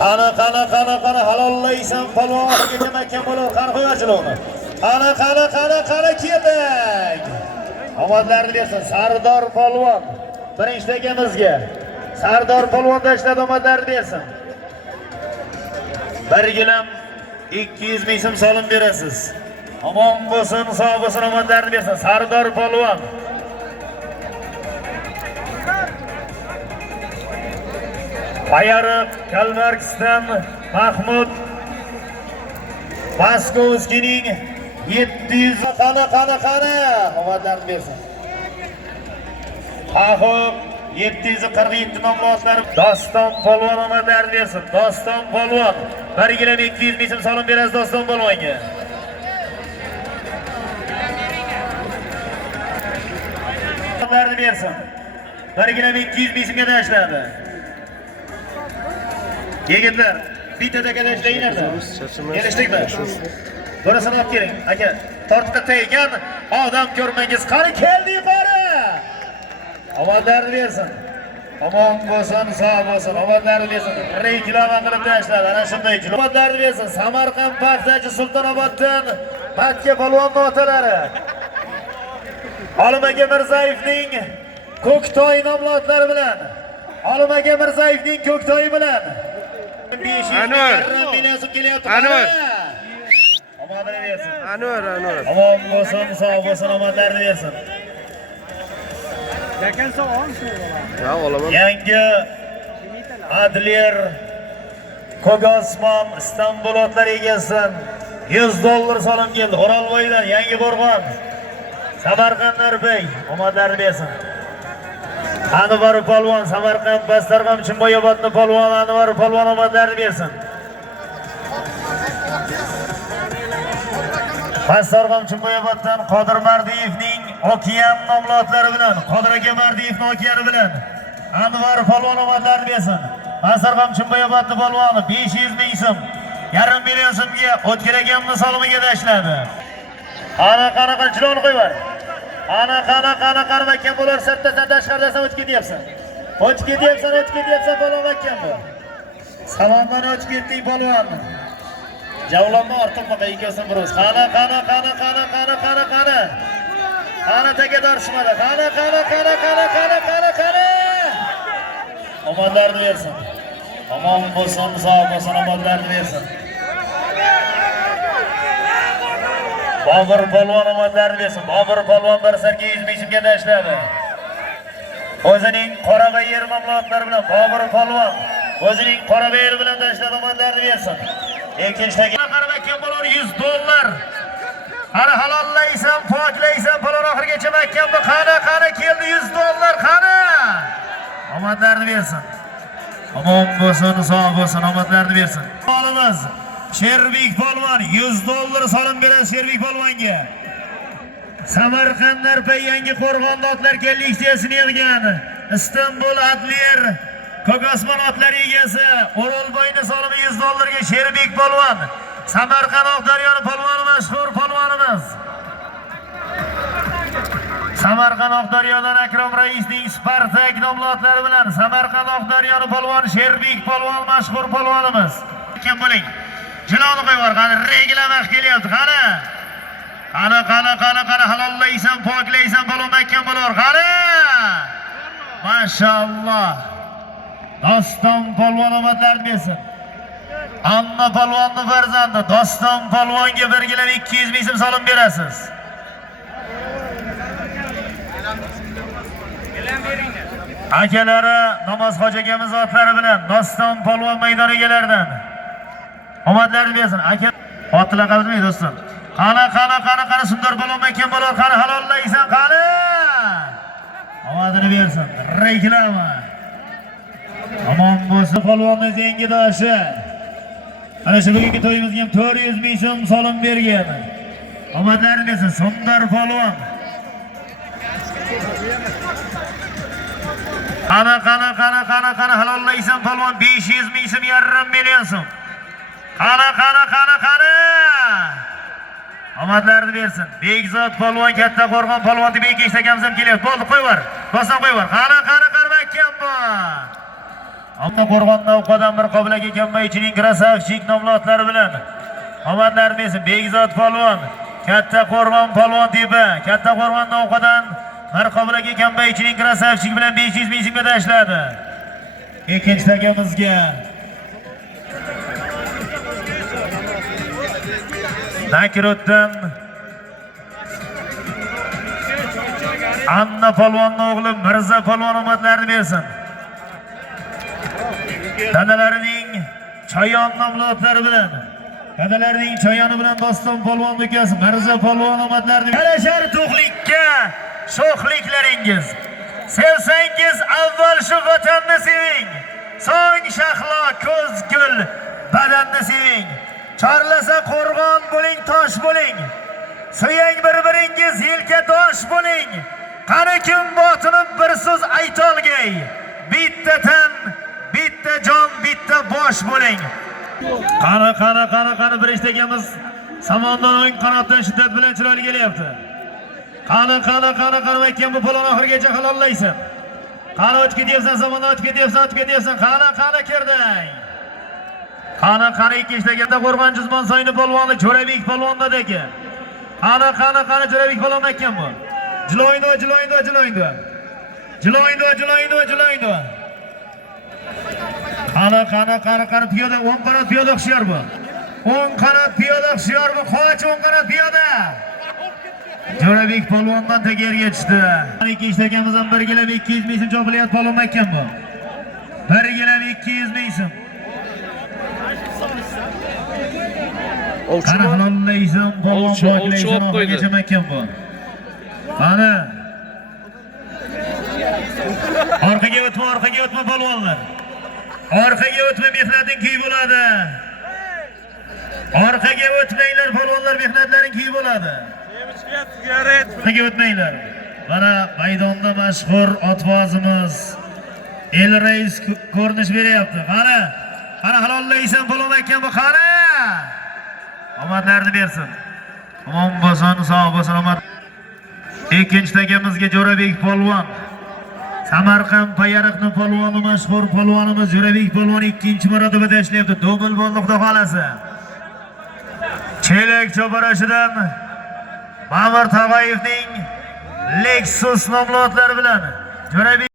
Qani halollaysan polvon oxirigacha mahkam bo'lib qani qo'yarchilar. Qani keldik. Omadlarni bersin Sardor polvon. Birinchi tegamizga Sardor polvon tashladi, omadlarni bersin. 1 gilam 200 ming so'm solim berasiz. Omon bo'lsin, sog' bo'lsin, omadlarni bersin Sardor polvon. Bayariq Kalmarkisdan Mahmud Paskovskining 700 qani omadlarni bersin. Haqiq 747 nomlotlar Doston polvon omadlarni bersin. Doston polvon 1 gilam 200 ming so'm solim berasiz Doston polvonga. Omadlarni bersin. 1 gilam 200 ming so'mga tashladi. Yigitlar, bitta takadashlayinglar. Kelishdikmi? Burasini olib keling. Aka, tortqa teggan odam ko'rmangiz. Qani keldi yuqori. Omadlarni bersin. Omon bo'lsin, sog' bo'lsin, omadlarni bersin. Reklama qilib tashladi. Ana shunday omadlarni bersin. Samarqand paxtachi Sultonoboddan Patga polvonning otalari. Olimaka Mirzayevning Ko'ktoy nomlotlari bilan. Olimaka Mirzayevning Ko'ktoyi bilan. Anwar. Omadlarni bersin. Anwar. Omon bo'lsin, sog' bo'lsin, omadlarni bersin. Yangi Adlier Ko'gosmon Istanbul otlari egasi $100 solim keldi. O'rolboydan yangi Qo'rg'on Samarqand Narbey omadlarni bersin. Anvar polvon Samarqand Bastarg'am Chimboyobodni polvon Anvar polvon omadlarni bersin. Bastarg'am Chimboyoboddan Qodir Mardiyevning Okean nomlotlari bilan, Qodir aka Mardiyevning Okeani bilan Anvar polvon omadlarni bersin. Bastarg'am Chimboyobodni polvoni 500 ming so'm, yarim million so'mga O'tkir akamning solimiga tashladi. Qani jiloni qo'yvar. Qani makkan bo'lar sirtdan tashqaridan o'tib ketyapsan. O'tib ketyapsan polvon makkan bu. Salomdan o'tib ketding polvon. Javlonma ortiq baqa ikkalsin biroz. Qani. Qani tagador shimada. Qani. Omadlarni bersin. Omon bo'lsin, sog' bo'lsin, omadlarni bersin. Bobur polvon omadlarni bersin. Bobur polvon bir sarga 100 ming so'mga tashladi. O'zining qora va yer mamlokatlari bilan Bobur polvon o'zining qora va yer bilan tashladi, omadlarni bersin. Ikkinchisdagi qaramakka bo'lar $100. Qani halollaysan, poklaysan, polvon oxirigacha mahkam bu. Qani keldi $100. Qani. Omadlarni bersin. Omon bo'lsin, sog' bo'lsin, omadlarni bersin. Polimiz Sherbek polvon $100 solim beradi Sherbek polvonga. Samarqand Narpay yangi Qo'rg'on otlar kelliksiyasini yig'gan Istanbul Adlier Ko'gosmon otlari egasi O'rolboyning solimi $100 ga Sherbek polvon. Samarqand Oqdaryoni polvoni mashhur polvonimiz. Samarqand Oqdaryodan Akrom raisning Spartak nomlotlari bilan Samarqand Oqdaryoni polvon Sherbek polvon mashhur polvonimiz. Kim bo'ling? Jiloni qo'yvar, qani reklama kelyapti, qani halollaysan, poklaysan, polvon makkan bo'lar, qani. Mashalloh. Doston polvon omadlarni bersin. Amma polvonning farzandi Doston polvonga 1 gilam 200 ming so'm solim berasiz. Akalari namozxo'ja akamiz otlari bilan Doston polvon maydon egalaridan omadlarni bersin. Aka otlar qadrli do'stlar. Qani sundar polvon makkan bo'lar, qani halollaysan, qani. Omadini bersin. Reklama. Omon bo'lsin polvonning yangi doshi. Ana shu bugungi to'yimizga ham 400 ming so'm solim bergan. Omadlarni bersin Sundar polvon. Qani halollaysan polvon 500 ming so'm, yarim million so'm. Qani. Omadlarni bersin. Bekzod polvon katta Qo'rg'on polvon deb ikkinchi akamiz ham kelyapti. Bo'ldi, qo'yvar. Bosan qo'yvar. Qani makkan bu. Ammo Qo'rg'ondan Uqadan bir qobilaga Kambaychining krasavchik nomli otlari bilan omadlar bersin. Begzod polvon, Katta Qo'rg'on polvon tepa, Katta Qo'rg'ondan Uqadan bir qobilaga Kambaychining krasavchik bilan 500 ming so'mga tashladi. Ikkinchi tagamizga Nakirotdan Anna polvonning o'g'li Mirza polvon omadlarini bersin. Dadalarining Chayon nomli otlari bilan, dadalarining Chayoni bilan Doston polvon ukasi Mirza polvon omadlarini yarashar to'qlikka sho'xliklaringiz. Sevsangiz avval shu vatanni seving, so'ng shahlo ko'z gul badanni seving. Chorlasa qo'rg'on bo'ling, tosh bo'ling. Suyang bir-biringiz, yelka tosh bo'ling. Qani kim botinib bir so'z aytolgay. Bitta tan, bitta jon, bitta bosh bo'ling. Qani bir ishtegamiz Samondan o'ng qanotdan shiddat bilan chiroyli kelyapti. Qani aytgan bu palon oxirigacha halollaysan. Qani o'tib ketyapsan, Samondan o'tib ketyapsan. Qani kirding. Qani ikkishteganda Qo'rg'on Jizmon Soyni polvoni Jo'rabek polvonda aka. Qani Jo'rabek polvon ekan bu. Jiloyndo. Qani piyoda 10 qanot piyoda hushyor bu. 10 qanot piyoda hushyor bu. Qoch 10 qanot piyoda. Jo'rabek polvondan tegerga tushdi. Ikki ishtaganimiz ham 1 kg 200 ming so'm chopilyapti polvon ekan bu. 1 kg 200 ming so'm. Qani halollaysan polvon poklaysan oxirigacha ekan bu. Qani orqaga o'tma polvonlar. Orqaga o'tma, mehnating kuy bo'ladi. Orqaga o'tmanglar polvonlar, mehnatlaring kuy bo'ladi. Orqaga o'tmanglar. Mana maydonda mashhur otbozimiz El Reis ko'rinish beryapti. Qani halollaysan polvon ekan bu. Qani omadlarni bersin. Omon bo'lsin, sog' bo'lsin omad. Ikkinchi tagamizga Jo'rabek polvon, Samarqand Payariqni polvoni, mashhur polvonimiz Jo'rabek polvon 2-marotaba tashlayapti. Dobl bo'ldi xudo xolasa. Chelak choparashidan Ma'mur Tog'ayevning Lexus nomli otlari bilan Jo'rabek